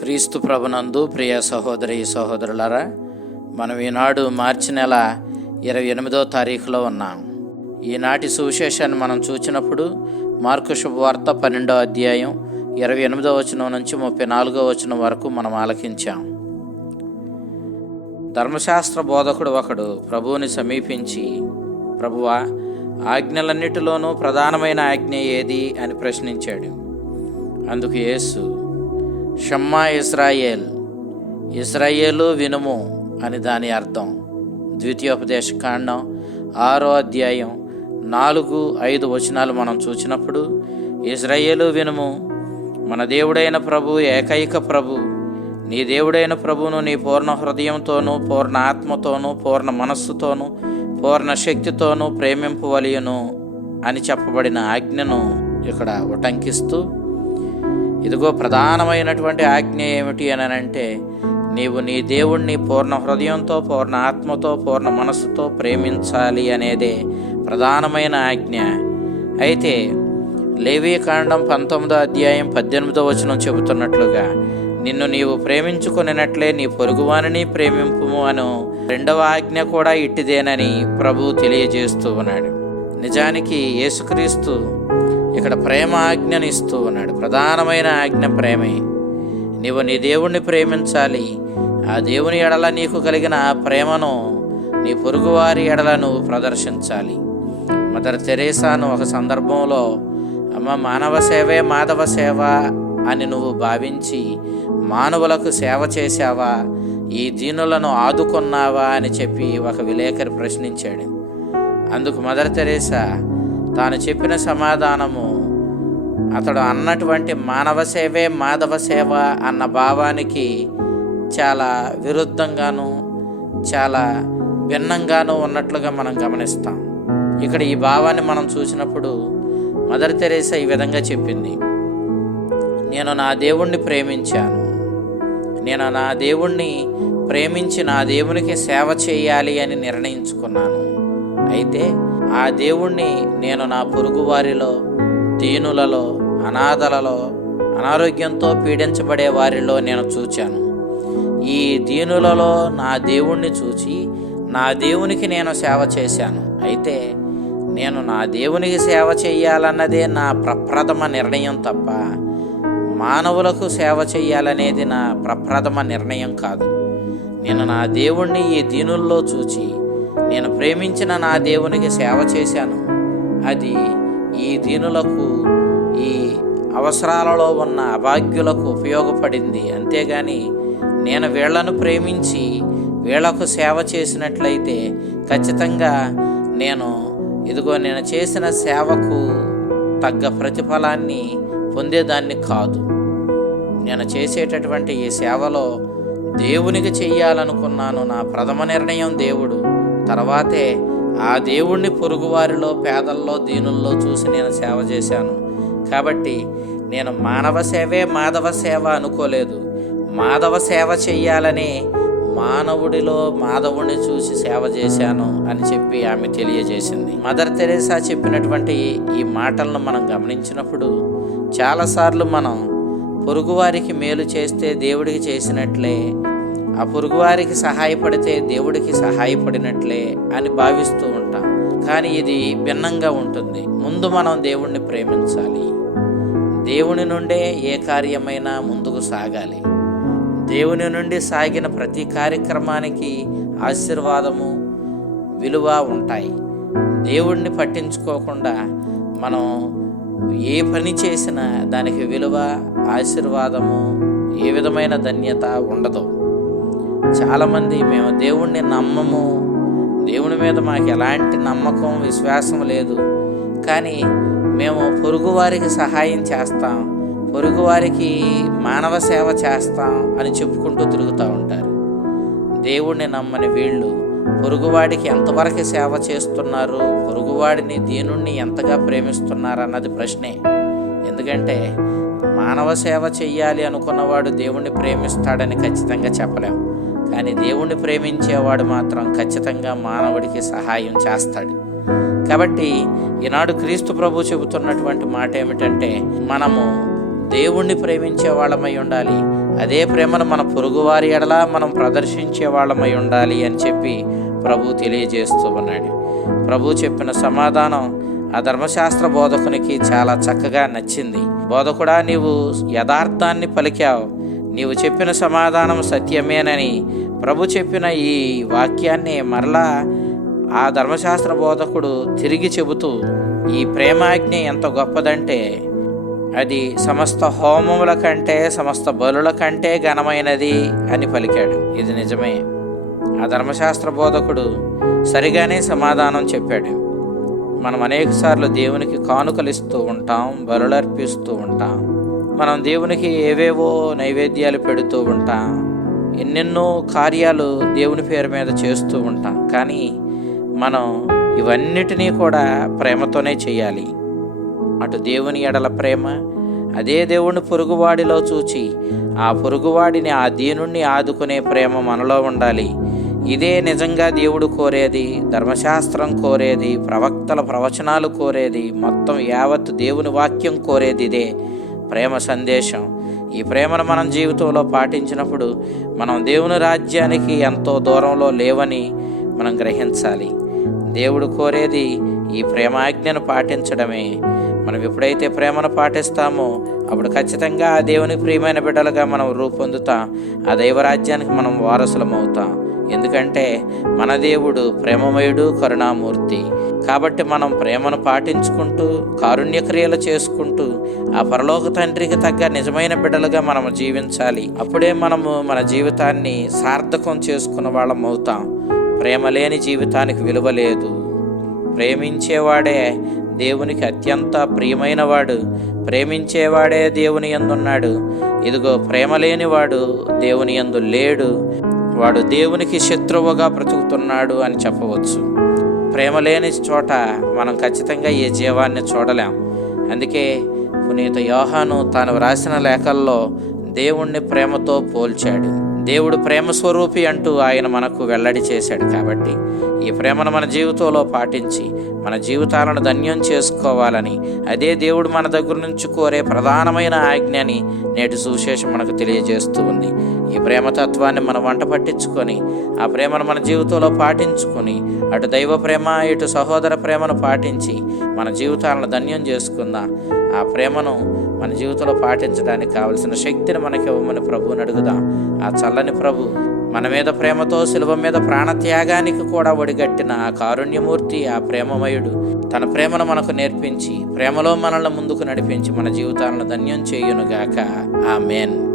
క్రీస్తు ప్రభునందు ప్రియ సహోదరి సహోదరులారా మనం ఈనాడు మార్చి నెల ఇరవై ఎనిమిదో తారీఖులో ఉన్నాం. ఈనాటి సువిశేషాన్ని మనం చూచినప్పుడు మార్కు శుభవార్త పన్నెండో అధ్యాయం ఇరవై ఎనిమిదో వచనం నుంచి ముప్పై నాలుగో వచనం వరకు మనం ఆలకించాం. ధర్మశాస్త్ర బోధకుడు ఒకడు ప్రభువుని సమీపించి ప్రభువా ఆజ్ఞలన్నిటిలోనూ ప్రధానమైన ఆజ్ఞ ఏది? అని ప్రశ్నించాడు. అందుకు యేసు షమ్మా ఇస్రాయేల్. ఇస్రాయేలు వినుము అని దాని అర్థం. ద్వితీయోపదేశ కాండం ఆరో అధ్యాయం నాలుగు ఐదు వచనాలు మనం చూసినప్పుడు ఇజ్రాయేలు వినుము మన దేవుడైన ప్రభు ఏకైక ప్రభు. నీ దేవుడైన ప్రభువును నీ పూర్ణ హృదయంతోనూ పూర్ణ ఆత్మతోనూ పూర్ణ మనస్సుతోనూ పూర్ణ శక్తితోనూ ప్రేమింపవలయును అని చెప్పబడిన ఆజ్ఞను ఇక్కడ ఉటంకిస్తూ ఇదిగో ప్రధానమైనటువంటి ఆజ్ఞ ఏమిటి అని అంటే నీవు నీ దేవుణ్ణి పూర్ణ హృదయంతో పూర్ణ ఆత్మతో పూర్ణ మనస్సుతో ప్రేమించాలి అనేదే ప్రధానమైన ఆజ్ఞ. అయితే లేవీకాండం పంతొమ్మిదో అధ్యాయం పద్దెనిమిదో వచనం చెబుతున్నట్లుగా నిన్ను నీవు ప్రేమించుకునినట్లే నీ పొరుగువానిని ప్రేమింపుము అను రెండవ ఆజ్ఞ కూడా ఇట్టిదేనని ప్రభు తెలియజేస్తూ ఉన్నాడు. నిజానికి యేసుక్రీస్తు ఇక్కడ ప్రేమ ఆజ్ఞని ఇస్తూ ఉన్నాడు. ప్రధానమైన ఆజ్ఞ ప్రేమే. నీవు నీ దేవుణ్ణి ప్రేమించాలి. ఆ దేవుని ఎడల నీకు కలిగిన ఆ ప్రేమను నీ పొరుగువారి ఎడల నువ్వు ప్రదర్శించాలి. మదర్ తెరేసాను ఒక సందర్భంలో అమ్మ మానవ సేవే మాధవ సేవ అని నువ్వు భావించి మానవులకు సేవ చేశావా? ఈ దీనులను ఆదుకున్నావా? అని చెప్పి ఒక విలేకరి ప్రశ్నించాడు. అందుకు మదర్ తెరేసా తాను చెప్పిన సమాధానము అతడు అన్నటువంటి మానవ సేవే మాధవ సేవ అన్న భావానికి చాలా విరుద్ధంగాను చాలా భిన్నంగాను ఉన్నట్లుగా మనం గమనిస్తాం. ఇక్కడ ఈ భావాన్ని మనం చూసినప్పుడు మదర్ తెరేసా ఈ విధంగా చెప్పింది. నేను నా దేవుణ్ణి ప్రేమించాను. నేను నా దేవుణ్ణి ప్రేమించి నా దేవునికి సేవ చేయాలి అని నిర్ణయించుకున్నాను. అయితే ఆ దేవుణ్ణి నేను నా పొరుగువారిలో దీనులలో అనాథలలో అనారోగ్యంతో పీడించబడే వారిలో నేను చూచాను. ఈ దీనులలో నా దేవుణ్ణి చూచి నా దేవునికి నేను సేవ చేశాను. అయితే నేను నా దేవునికి సేవ చేయాలన్నదే నా ప్రప్రథమ నిర్ణయం తప్ప మానవులకు సేవ చేయాలనేది నా ప్రప్రథమ నిర్ణయం కాదు. నేను నా దేవుణ్ణి ఈ దీనుల్లో చూచి నేను ప్రేమించిన నా దేవునికి సేవ చేశాను. అది ఈ దీనులకు ఈ అవసరాలలో ఉన్న అభాగ్యులకు ఉపయోగపడింది. అంతేగాని నేను వీళ్ళను ప్రేమించి వీళ్ళకు సేవ చేసినట్లయితే ఖచ్చితంగా నేను ఇదిగో నేను చేసిన సేవకు తగ్గ ప్రతిఫలాన్ని పొందేదాన్ని కాదు. నేను చేసేటటువంటి ఈ సేవలో దేవునికి చెయ్యాలనుకున్నాను. నా ప్రథమ నిర్ణయం దేవుడు. తర్వాతే ఆ దేవుణ్ణి పొరుగువారిలో పేదల్లో దీనుల్లో చూసి నేను సేవ చేశాను. కాబట్టి నేను మానవ సేవే మాధవ సేవ అనుకోలేదు. మాధవ సేవ చెయ్యాలని మానవుడిలో మాధవుణ్ణి చూసి సేవ చేశాను అని చెప్పి ఆమె తెలియజేసింది. మదర్ తెరేసా చెప్పినటువంటి ఈ మాటలను మనం గమనించినప్పుడు చాలాసార్లు మనం పొరుగువారికి మేలు చేస్తే దేవుడికి చేసినట్లే ఆ పొరుగువారికి సహాయపడితే దేవుడికి సహాయపడినట్లే అని భావిస్తూ ఉంటాం. కానీ ఇది భిన్నంగా ఉంటుంది. ముందు మనం దేవుణ్ణి ప్రేమించాలి. దేవుని నుండే ఏ కార్యమైనా ముందుకు సాగాలి. దేవుని నుండి సాగిన ప్రతి కార్యక్రమానికి ఆశీర్వాదము విలువ ఉంటాయి. దేవుణ్ణి పట్టించుకోకుండా మనం ఏ పని చేసినా దానికి విలువ ఆశీర్వాదము ఏ విధమైన ధన్యత ఉండదు. చాలామంది మేము దేవుణ్ణి నమ్మము. దేవుని మీద మాకు ఎలాంటి నమ్మకం విశ్వాసం లేదు. కానీ మేము పొరుగువారికి సహాయం చేస్తాం. పొరుగువారికి మానవ సేవ చేస్తాం అని చెప్పుకుంటూ తిరుగుతూ ఉంటారు. దేవుణ్ణి నమ్మని వీళ్ళు పొరుగువాడికి ఎంతవరకు సేవ చేస్తున్నారు? పొరుగువాడిని దీనుణ్ణి ఎంతగా ప్రేమిస్తున్నారు అన్నది ప్రశ్నే. ఎందుకంటే మానవ సేవ చెయ్యాలి అనుకున్నవాడు దేవుణ్ణి ప్రేమిస్తాడని ఖచ్చితంగా చెప్పలేము కానీ దేవుణ్ణి ప్రేమించేవాడు మాత్రం ఖచ్చితంగా మానవుడికి సహాయం చేస్తాడు. కాబట్టి ఈనాడు క్రీస్తు ప్రభు చెబుతున్నటువంటి మాట ఏమిటంటే మనము దేవుణ్ణి ప్రేమించే వాళ్ళమై ఉండాలి అదే ప్రేమను మన పొరుగువారి ఎడలా మనం ప్రదర్శించే వాళ్ళమై ఉండాలి అని చెప్పి ప్రభు తెలియజేస్తూ ఉన్నాడు. ప్రభు చెప్పిన సమాధానం ఆ ధర్మశాస్త్ర బోధకునికి చాలా చక్కగా నచ్చింది. బోధకుడా నీవు యథార్థాన్ని పలికావు నీవు చెప్పిన సమాధానం సత్యమేనని ప్రభు చెప్పిన ఈ వాక్యాన్ని మరలా ఆ ధర్మశాస్త్ర బోధకుడు తిరిగి చెబుతూ ఈ ప్రేమాజ్ఞ ఎంత గొప్పదంటే అది సమస్త హోమముల కంటే సమస్త బలుల కంటే ఘనమైనది అని పలికాడు. ఇది నిజమే. ఆ ధర్మశాస్త్ర బోధకుడు సరిగానే సమాధానం చెప్పాడు. మనం అనేకసార్లు దేవునికి కానుకలిస్తూ ఉంటాం బలులర్పిస్తూ ఉంటాం. మనం దేవునికి ఏవేవో నైవేద్యాలు పెడుతూ ఉంటాం. ఎన్నెన్నో కార్యాలు దేవుని పేరు మీద చేస్తూ ఉంటాం. కానీ మనం ఇవన్నిటినీ కూడా ప్రేమతోనే చేయాలి. అటు దేవుని ఎడల ప్రేమ అదే దేవుని పొరుగువాడిలో చూచి ఆ పొరుగువాడిని ఆ దీనుణ్ణి ఆదుకునే ప్రేమ మనలో ఉండాలి. ఇదే నిజంగా దేవుడు కోరేది ధర్మశాస్త్రం కోరేది ప్రవక్తల ప్రవచనాలు కోరేది మొత్తం యావత్ దేవుని వాక్యం కోరేది ఇదే. ప్రేమ సందేశం. ఈ ప్రేమను మనం జీవితంలో పాటించినప్పుడు మనం దేవుని రాజ్యానికి ఎంతో దూరంలో లేవని మనం గ్రహించాలి. దేవుడు కోరేది ఈ ప్రేమాజ్ఞను పాటించడమే. మనం ఎప్పుడైతే ప్రేమను పాటిస్తామో అప్పుడు ఖచ్చితంగా ఆ దేవుని ప్రియమైన బిడ్డలుగా మనం రూపొందుతాం. ఆ దైవరాజ్యానికి మనం వారసులం అవుతాం ఎందుకంటే మన దేవుడు ప్రేమమయుడు కరుణామూర్తి. కాబట్టి మనం ప్రేమను పాటించుకుంటూ కారుణ్యక్రియలు చేసుకుంటూ ఆ పరలోక తండ్రికి తగ్గ నిజమైన బిడ్డలుగా మనం జీవించాలి. అప్పుడే మనము మన జీవితాన్ని సార్థకం చేసుకున్న వాళ్ళం అవుతాం. ప్రేమ లేని జీవితానికి విలువ లేదు. ప్రేమించేవాడే దేవునికి అత్యంత ప్రియమైనవాడు. ప్రేమించేవాడే దేవుని ఎందున్నాడు? ఇదిగో ప్రేమ లేనివాడు దేవుని ఎందు లేడు. వాడు దేవునికి శత్రువుగా బ్రతుకుతున్నాడు అని చెప్పవచ్చు. ప్రేమ లేని చోట మనం ఖచ్చితంగా ఈ జీవాన్ని చూడలేం. అందుకే పునీత యోహాను తాను వ్రాసిన లేఖల్లో దేవుణ్ణి ప్రేమతో పోల్చాడు. దేవుడు ప్రేమ స్వరూపి అంటూ ఆయన మనకు వెల్లడి చేశాడు కాబట్టి ఈ ప్రేమను మన జీవితంలో పాటించి మన జీవితాలను ధన్యం చేసుకోవాలని అదే దేవుడు మన దగ్గర నుంచి కోరే ప్రధానమైన ఆజ్ఞని నేటి సువిశేషం మనకు తెలియజేస్తూ ఉంది. ఈ ప్రేమతత్వాన్ని మనం వంట పట్టించుకొని ఆ ప్రేమను మన జీవితంలో పాటించుకొని అటు దైవ ప్రేమ ఇటు సహోదర ప్రేమను పాటించి మన జీవితాలను ధన్యం చేసుకుందాం. ఆ ప్రేమను మన జీవితంలో పాటించడానికి కావలసిన శక్తిని మనకి ఇవ్వమని ప్రభువుని అడుగుదాం. ఆ చల్లని ప్రభు మన మీద ప్రేమతో శిలువ మీద ప్రాణత్యాగానికి కూడా ఒడిగట్టిన ఆ కారుణ్యమూర్తి ఆ ప్రేమమయుడు తన ప్రేమను మనకు నేర్పించి ప్రేమలో మనల్ని ముందుకు నడిపించి మన జీవితాలను ధన్యం చేయునుగాక. ఆ మేన్